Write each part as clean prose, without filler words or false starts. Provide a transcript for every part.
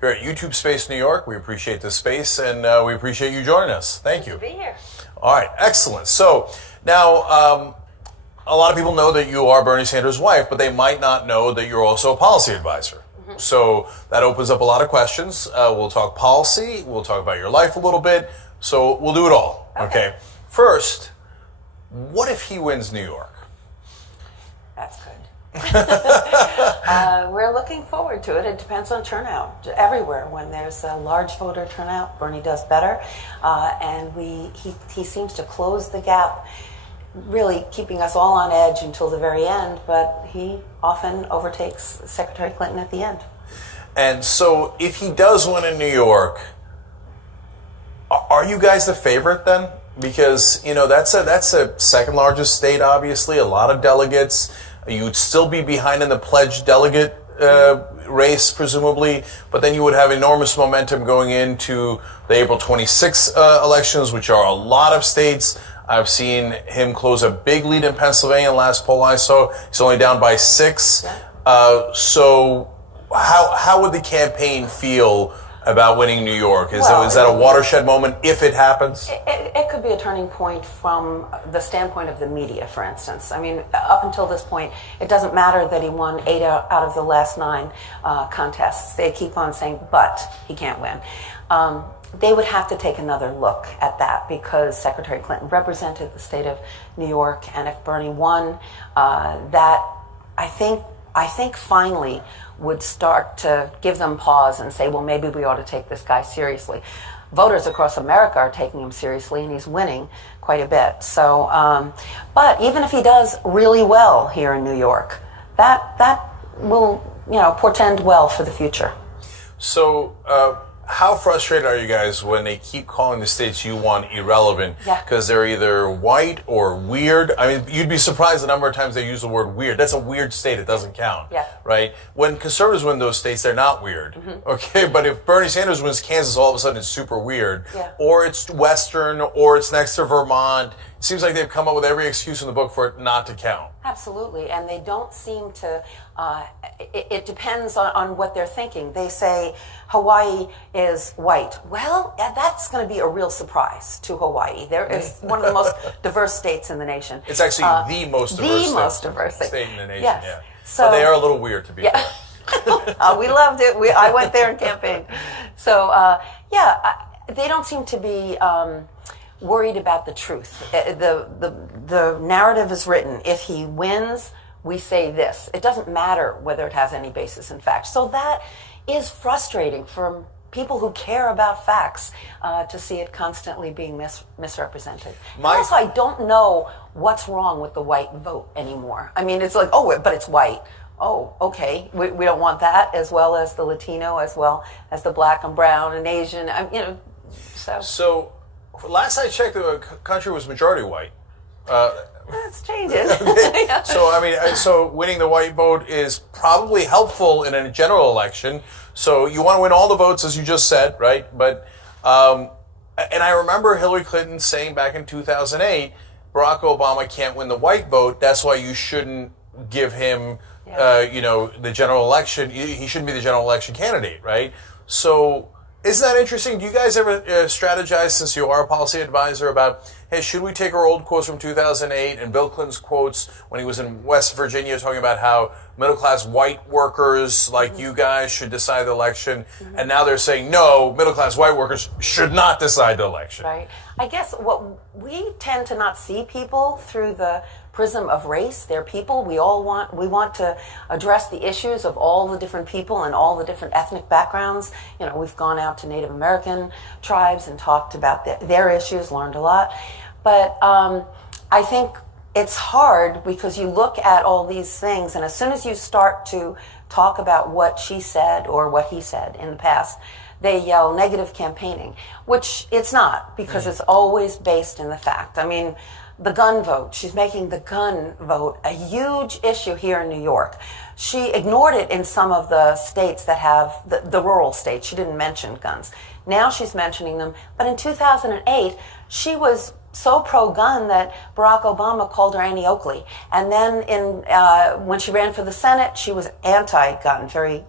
here at YouTube Space New York. We appreciate this space, and we appreciate you joining us. Thank you. Good to be here. All right, excellent. So now, a lot of people know that you are Bernie Sanders' wife, but they might not know that you're also a policy advisor. Mm-hmm. So that opens up a lot of questions. We'll talk policy. We'll talk about your life a little bit. So we'll do it all. Okay. First, what if he wins New York? That's good. We're looking forward to it. It depends on turnout. Everywhere, when there's a large voter turnout, Bernie does better. And he seems to close the gap, really keeping us all on edge until the very end, but he often overtakes Secretary Clinton at the end. And so if he does win in New York, are you guys the favorite then? Because, you know, that's a second largest state, obviously, a lot of delegates. You'd still be behind in the pledged delegate race, presumably, but then you would have enormous momentum going into the April 26 elections, which are a lot of states. I've seen him close a big lead in Pennsylvania. Last poll I saw, he's only down by 6. Yeah. So how would the campaign feel about winning New York? Is that a watershed moment if it happens? It could be a turning point from the standpoint of the media, for instance. I mean, up until this point, it doesn't matter that he won 8 out of the last 9 contests. They keep on saying, but he can't win. They would have to take another look at that because Secretary Clinton represented the state of New York, and if Bernie won, that I think finally would start to give them pause and say, well, maybe we ought to take this guy seriously. Voters across America are taking him seriously, and he's winning quite a bit. So, but even if he does really well here in New York, that will, portend well for the future. So, how frustrated are you guys when they keep calling the states you want irrelevant? Yeah. Because they're either white or weird. I mean, you'd be surprised the number of times they use the word weird. That's a weird state. It doesn't count. Yeah. Right? When conservatives win those states, they're not weird. Mm-hmm. Okay? But if Bernie Sanders wins Kansas, all of a sudden it's super weird. Yeah. Or it's Western, or it's next to Vermont. It seems like they've come up with every excuse in the book for it not to count. Absolutely. And they don't seem to, it depends on what they're thinking. They say Hawaii is white. Well, that's going to be a real surprise to Hawaii. There is one of the most diverse states in the nation. It's actually the most diverse state in the nation. Yes. Yeah. So, but they are a little weird, to be fair. We loved it. I went there and campaigned. So, they don't seem to be worried about the truth. The narrative is written. If he wins, we say this. It doesn't matter whether it has any basis in fact. So that is frustrating for people who care about facts to see it constantly being misrepresented. Also, I don't know what's wrong with the white vote anymore. I mean, it's like, but it's white. Oh, okay. We don't want that, as well as the Latino, as well as the black and brown and Asian. So last I checked, the country was majority white. That's changing. Okay. So winning the white vote is probably helpful in a general election. So you want to win all the votes, as you just said, right? But and I remember Hillary Clinton saying back in 2008, Barack Obama can't win the white vote. That's why you shouldn't give him, the general election. He shouldn't be the general election candidate, right? So. Isn't that interesting? Do you guys ever strategize, since you are a policy advisor, about, hey, should we take our old quotes from 2008 and Bill Clinton's quotes when he was in West Virginia talking about how middle-class white workers like you guys should decide the election, and now they're saying, no, middle-class white workers should not decide the election. Right. I guess what we tend to not see people through the prism of race. They're people. We want to address the issues of all the different people and all the different ethnic backgrounds. We've gone out to Native American tribes and talked about their issues, learned a lot. But I think it's hard because you look at all these things, and as soon as you start to talk about what she said or what he said in the past, they yell negative campaigning, which it's not, because it's always based in the fact. I mean, the gun vote, she's making the gun vote a huge issue here in New York. She ignored it in some of the states that have, the rural states. She didn't mention guns. Now she's mentioning them. But in 2008, she was so pro-gun that Barack Obama called her Annie Oakley. And then when she ran for the Senate, she was anti-gun, very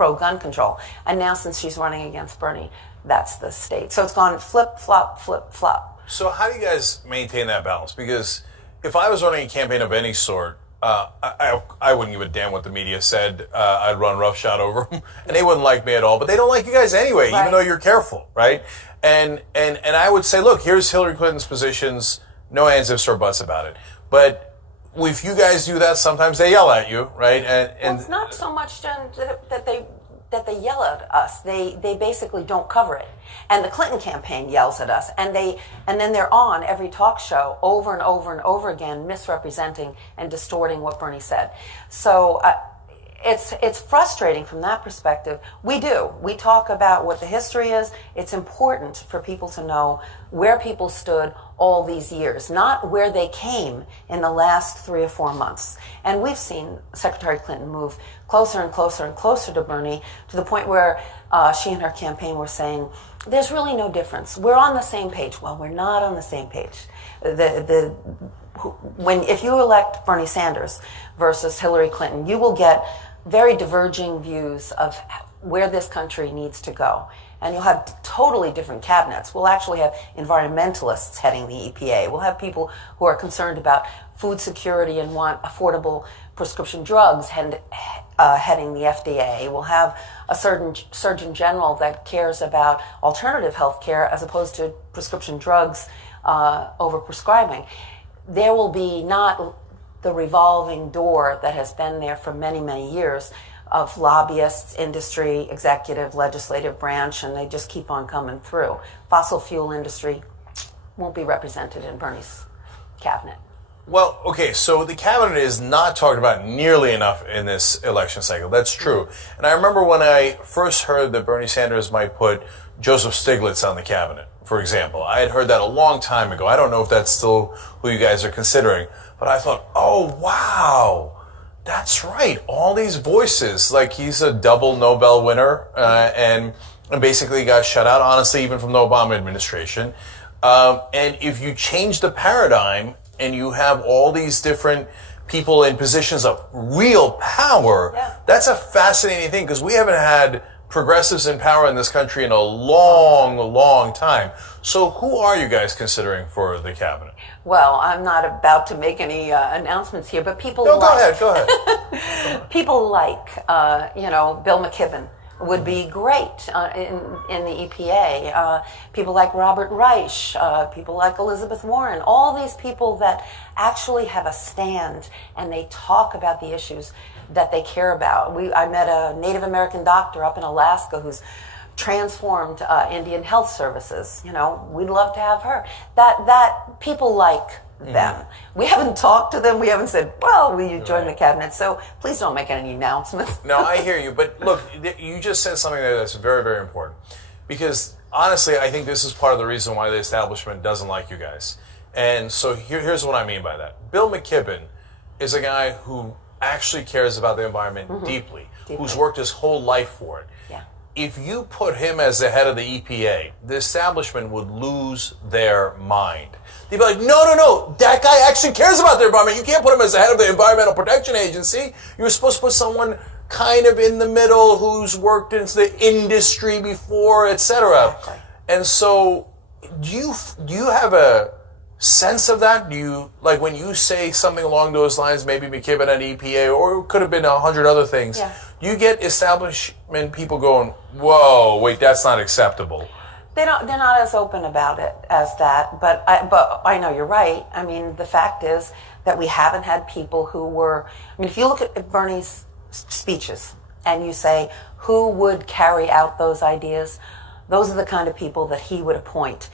pro-gun control. And now since she's running against Bernie, that's the state. So it's gone flip-flop, flip-flop. So how do you guys maintain that balance? Because if I was running a campaign of any sort, I wouldn't give a damn what the media said. I'd run roughshod over them, and they wouldn't like me at all. But they don't like you guys anyway, Right. even though you're careful, right? And I would say, look, here's Hillary Clinton's positions. No ands, ifs, or buts about it. But if you guys do that, sometimes they yell at you, right? And Well, it's not so much, Jen, that they yell at us. They basically don't cover it. And the Clinton campaign yells at us, and then they're on every talk show over and over and over again, misrepresenting and distorting what Bernie said. So it's frustrating from that perspective. We talk about what the history is. It's important for people to know where people stood all these years, not where they came in the last 3 or 4 months. And we've seen Secretary Clinton move closer and closer and closer to Bernie, to the point where she and her campaign were saying, there's really no difference. We're on the same page. Well, we're not on the same page. If you elect Bernie Sanders versus Hillary Clinton, you will get very diverging views of where this country needs to go. And you'll have totally different cabinets. We'll actually have environmentalists heading the EPA. We'll have people who are concerned about food security and want affordable prescription drugs heading the FDA. We'll have a certain Surgeon General that cares about alternative health care as opposed to prescription drugs overprescribing. There will be not the revolving door that has been there for many, many years of lobbyists, industry, executive, legislative branch, and they just keep on coming through. Fossil fuel industry won't be represented in Bernie's cabinet. well, okay, so the cabinet is not talked about nearly enough in this election cycle. That's true. And I remember when I first heard that Bernie Sanders might put Joseph Stiglitz on the cabinet, for example. I had heard that a long time ago. I don't know if that's still who you guys are considering, but I thought, oh, wow. That's right. All these voices, like he's a double Nobel winner, and basically got shut out, honestly, even from the Obama administration. And if you change the paradigm and you have all these different people in positions of real power, that's a fascinating thing, because we haven't had progressives in power in this country in a long, long time. So who are you guys considering for the cabinet? Well, I'm not about to make any announcements here, but people No, like... go ahead. People like, Bill McKibben would be great in the EPA. People like Robert Reich, people like Elizabeth Warren, all these people that actually have a stand and they talk about the issues that they care about. I met a Native American doctor up in Alaska who's transformed Indian health services. We'd love to have her. That people like them. We haven't talked to them. We haven't said, well, will you join the cabinet? So please don't make any announcements. No, I hear you. But look, you just said something that's very, very important. Because honestly, I think this is part of the reason why the establishment doesn't like you guys. And so here's what I mean by that. Bill McKibben is a guy who actually cares about the environment deeply, who's worked his whole life for it. Yeah. If you put him as the head of the EPA, the establishment would lose their mind. They'd be like, no, that guy actually cares about the environment. You can't put him as the head of the Environmental Protection Agency. You were supposed to put someone kind of in the middle who's worked into the industry before, etc. Exactly. And so, do you have a sense of that? Do you, like, when you say something along those lines, maybe McKibben at EPA, or it could have been 100 other things, do you get establishment people going, whoa, wait, that's not acceptable? They're not as open about it as that, but I know you're right. I mean, the fact is that we haven't had people who were, if you look at Bernie's speeches and you say, who would carry out those ideas? Those are the kind of people that he would appoint.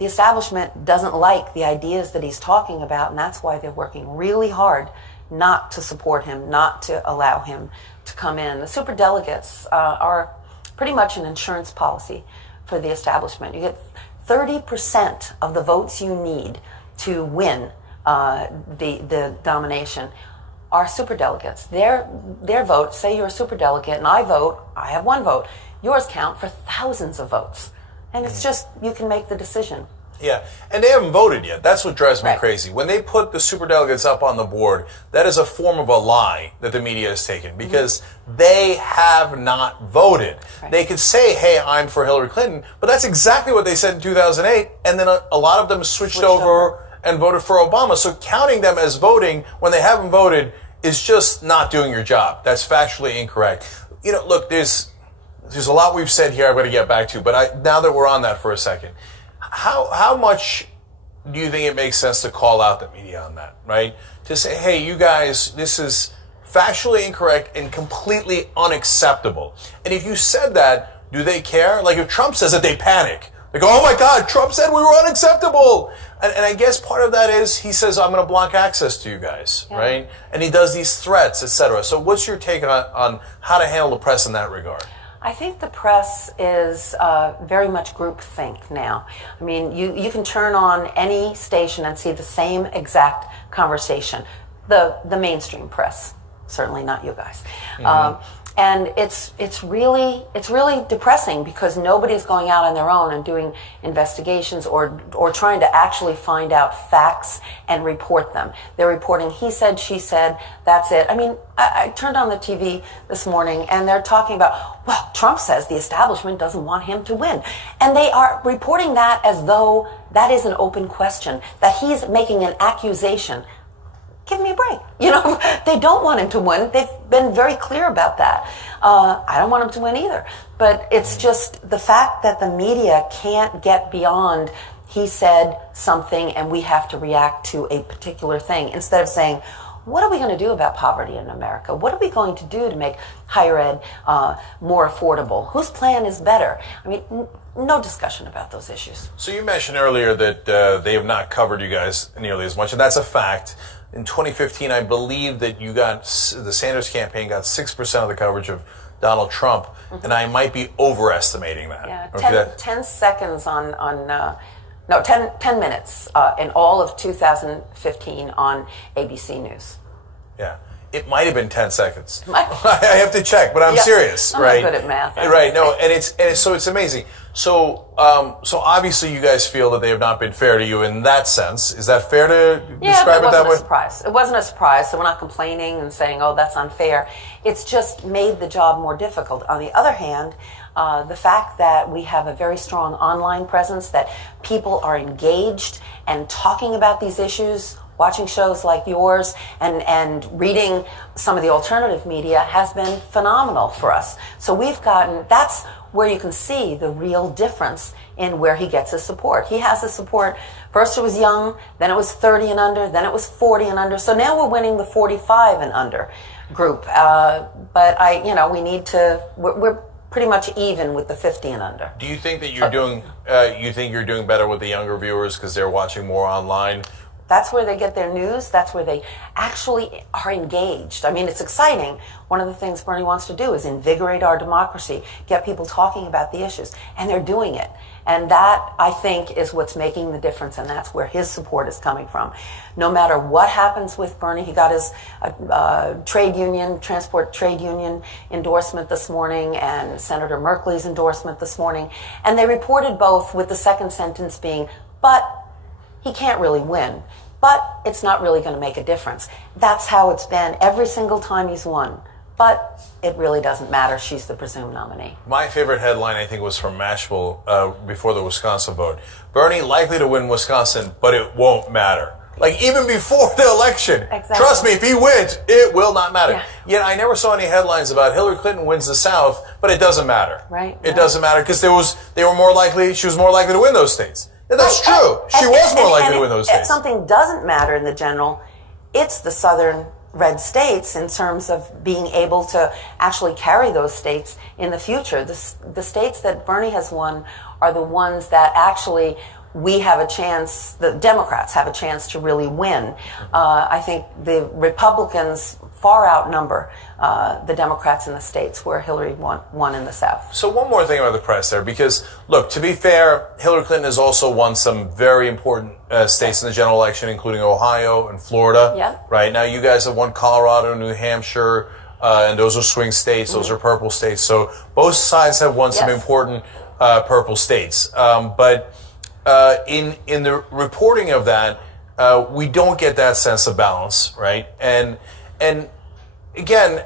The establishment doesn't like the ideas that he's talking about, and that's why they're working really hard not to support him, not to allow him to come in. The superdelegates are pretty much an insurance policy for the establishment. You get 30% of the votes you need to win the nomination are superdelegates. Their vote, say you're a superdelegate and I vote, I have one vote. Yours count for thousands of votes. And it's just, you can make the decision. Yeah, and they haven't voted yet. That's what drives me Right. crazy. When they put the superdelegates up on the board, that is a form of a lie that the media has taken because they have not voted. Right. They could say, hey, I'm for Hillary Clinton, but that's exactly what they said in 2008, and then a lot of them switched over and voted for Obama. So counting them as voting when they haven't voted is just not doing your job. That's factually incorrect. You know, look, there's a lot we've said here I've got to get back to, but now that we're on that for a second, how much do you think it makes sense to call out the media on that, right? To say, hey, you guys, this is factually incorrect and completely unacceptable. And if you said that, do they care? Like if Trump says it, they panic. They go, oh my God, Trump said we were unacceptable. And I guess part of that is he says, I'm going to block access to you guys, right? And he does these threats, etc. So what's your take on how to handle the press in that regard? I think the press is very much groupthink now. I mean, you can turn on any station and see the same exact conversation. The mainstream press, certainly not you guys. And it's really depressing because nobody's going out on their own and doing investigations or trying to actually find out facts and report them. They're reporting he said, she said, that's it. I mean, I turned on the TV this morning and they're talking about, well, Trump says the establishment doesn't want him to win. And they are reporting that as though that is an open question, that he's making an accusation. Give me a break. You know, they don't want him to win. They've been very clear about that. I don't want him to win either. But it's just the fact that the media can't get beyond he said something and we have to react to a particular thing instead of saying, what are we going to do about poverty in America? What are we going to do to make higher ed more affordable? Whose plan is better? I mean, no discussion about those issues. So you mentioned earlier that they have not covered you guys nearly as much, and that's a fact. In 2015, I believe that the Sanders campaign got 6% of the coverage of Donald Trump, and I might be overestimating that. Yeah, 10 seconds no, 10 minutes in all of 2015 on ABC News. Yeah. It might have been 10 seconds. I have to check, but I'm serious, I'm right? not good at math. Right, no, and it's amazing. So obviously you guys feel that they have not been fair to you in that sense. Is that fair to describe it that way? It wasn't a surprise. It wasn't a surprise, so we're not complaining and saying, oh, that's unfair. It's just made the job more difficult. On the other hand, the fact that we have a very strong online presence, that people are engaged and talking about these issues, watching shows like yours and reading some of the alternative media has been phenomenal for us. So that's where you can see the real difference in where he gets his support. He has his support. First it was young, then it was 30 and under, then it was 40 and under. So now we're winning the 45 and under group. But we're pretty much even with the 50 and under. Do you think that you're doing better with the younger viewers because they're watching more online? That's where they get their news. That's where they actually are engaged. I mean, it's exciting. One of the things Bernie wants to do is invigorate our democracy, get people talking about the issues, and they're doing it. And that, I think, is what's making the difference, and that's where his support is coming from. No matter what happens with Bernie, he got his transport trade union endorsement this morning and Senator Merkley's endorsement this morning, and they reported both with the second sentence being, but he can't really win, but it's not really going to make a difference. That's how it's been every single time he's won. But it really doesn't matter. She's the presumed nominee. My favorite headline, I think, was from Mashable before the Wisconsin vote. Bernie likely to win Wisconsin, but it won't matter. Like, even before the election. Exactly. Trust me, if he wins, it will not matter. Yeah. Yet I never saw any headlines about Hillary Clinton wins the South, but it doesn't matter. Right. It doesn't matter because she was more likely to win those states. And that's true. She was more likely to win those states. If something doesn't matter in the general, it's the southern red states in terms of being able to actually carry those states in the future. The states that Bernie has won are the ones that actually we have a chance, the Democrats have a chance to really win. I think the Republicans far outnumber the Democrats in the states where Hillary won in the South. So one more thing about the press there, because, look, to be fair, Hillary Clinton has also won some very important states in the general election, including Ohio and Florida. Yep. Right now, you guys have won Colorado, New Hampshire, and those are swing states. Those are purple states. So both sides have won some important purple states. But in the reporting of that, we don't get that sense of balance, right? And again,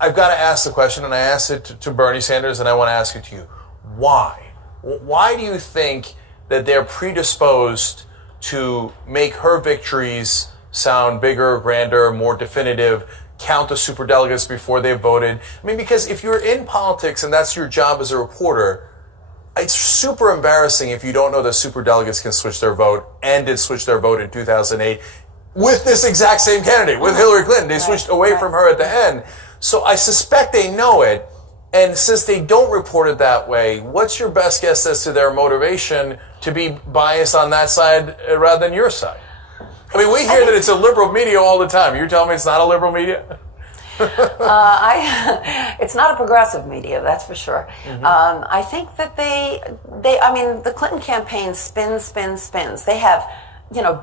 I've got to ask the question, and I asked it to Bernie Sanders, and I want to ask it to you. Why? Why do you think that they're predisposed to make her victories sound bigger, grander, more definitive, count the superdelegates before they voted? I mean, because if you're in politics and that's your job as a reporter, it's super embarrassing if you don't know that superdelegates can switch their vote, and did switch their vote in 2008 with this exact same candidate, with Hillary Clinton. They switched away from her at the end. So I suspect they know it. And since they don't report it that way, what's your best guess as to their motivation to be biased on that side rather than your side? I mean, we hear that it's a liberal media all the time. You're telling me it's not a liberal media? It's not a progressive media, that's for sure. I think that I mean, the Clinton campaign spins. They have,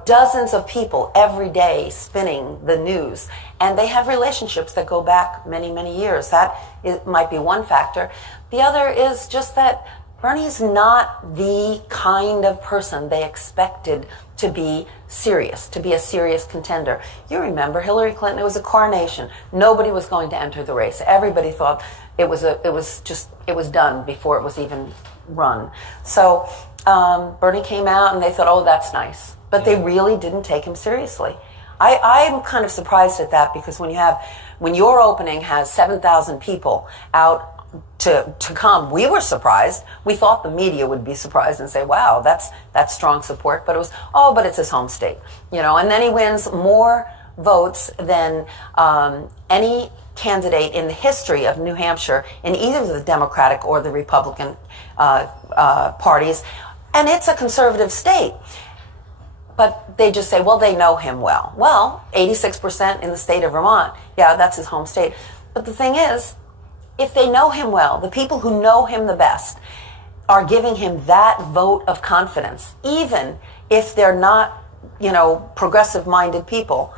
dozens of people every day spinning the news, and they have relationships that go back many, many years. Might be one factor. The other is just that Bernie's not the kind of person they expected to be serious, to be a serious contender. You remember Hillary Clinton, it was a coronation. Nobody was going to enter the race. Everybody thought it was done before it was even run. So Bernie came out and they thought, oh, that's nice. But they really didn't take him seriously. I'm kind of surprised at that, because when your opening has 7,000 people out to come, we were surprised. We thought the media would be surprised and say, wow, that's strong support. But it was, but it's his home state, and then he wins more votes than any candidate in the history of New Hampshire in either the Democratic or the Republican parties. And it's a conservative state. But they just say, well, they know him well. Well, 86% in the state of Vermont. Yeah, that's his home state. But the thing is, if they know him well, the people who know him the best are giving him that vote of confidence, even if they're not, progressive-minded people.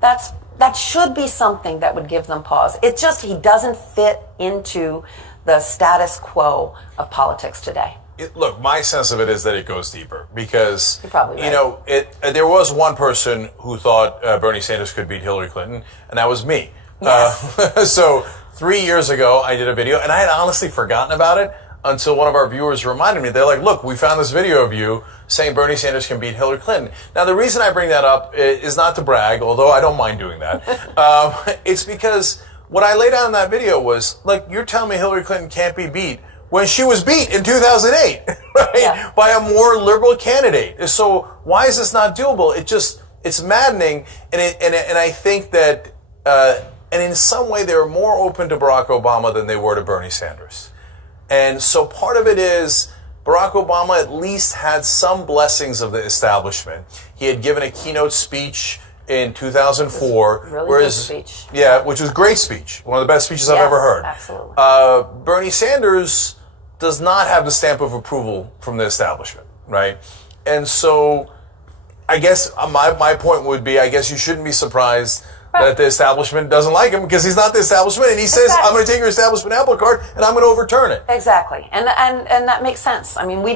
That should be something that would give them pause. It's just he doesn't fit into the status quo of politics today. Look, my sense of it is that it goes deeper, because You're probably right. There was one person who thought Bernie Sanders could beat Hillary Clinton, and that was me. Yes. So 3 years ago, I did a video, and I had honestly forgotten about it until one of our viewers reminded me. They're like, look, we found this video of you saying Bernie Sanders can beat Hillary Clinton. Now, the reason I bring that up is not to brag, although I don't mind doing that. It's because what I laid out in that video was, like, you're telling me Hillary Clinton can't be beat when she was beat in 2008, right? Yeah. By a more liberal candidate. So why is this not doable? It's maddening. And I think that, and in some way they were more open to Barack Obama than they were to Bernie Sanders. And so part of it is Barack Obama at least had some blessings of the establishment. He had given a keynote speech in 2004. Really good speech. Yeah, which was a great speech. One of the best speeches I've ever heard. Absolutely. Bernie Sanders does not have the stamp of approval from the establishment, right? And so I guess my point would be, I guess you shouldn't be surprised that the establishment doesn't like him, because he's not the establishment, and he says, I'm going to take your establishment apple cart and I'm going to overturn it. Exactly. And that makes sense. I mean, we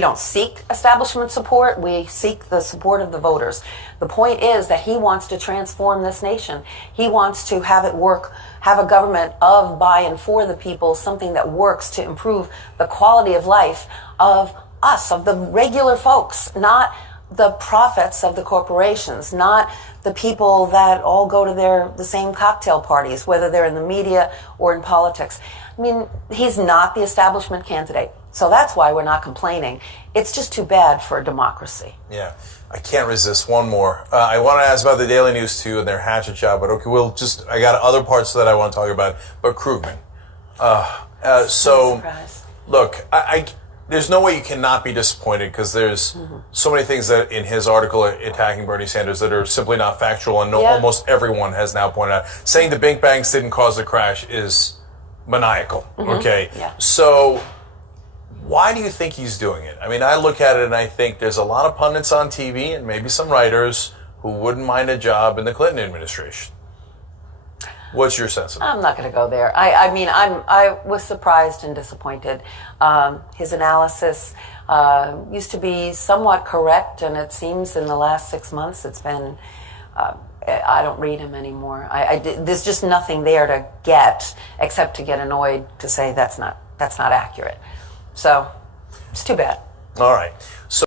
don't seek establishment support. We seek the support of the voters. The point is that he wants to transform this nation. He wants to have it work, have a government of, by, and for the people, something that works to improve the quality of life of us, of the regular folks, not the profits of the corporations, not the people that all go to the same cocktail parties, whether they're in the media or in politics. I mean, he's not the establishment candidate. So that's why we're not complaining. It's just too bad for a democracy. Yeah. I can't resist one more. I want to ask about the Daily News too and their hatchet job, but okay, I got other parts that I want to talk about. But Krugman. So look, there's no way you cannot be disappointed, because there's so many things that in his article attacking Bernie Sanders that are simply not factual, and almost everyone has now pointed out. Saying the big banks didn't cause the crash is maniacal. Okay? Yeah. So why do you think he's doing it? I mean, I look at it and I think there's a lot of pundits on TV and maybe some writers who wouldn't mind a job in the Clinton administration. What's your sense of it? I'm not going to go there. I mean, I was surprised and disappointed. His analysis used to be somewhat correct, and it seems in the last 6 months it's been. I don't read him anymore. There's just nothing there to get except to get annoyed to say that's not accurate. So it's too bad. All right. So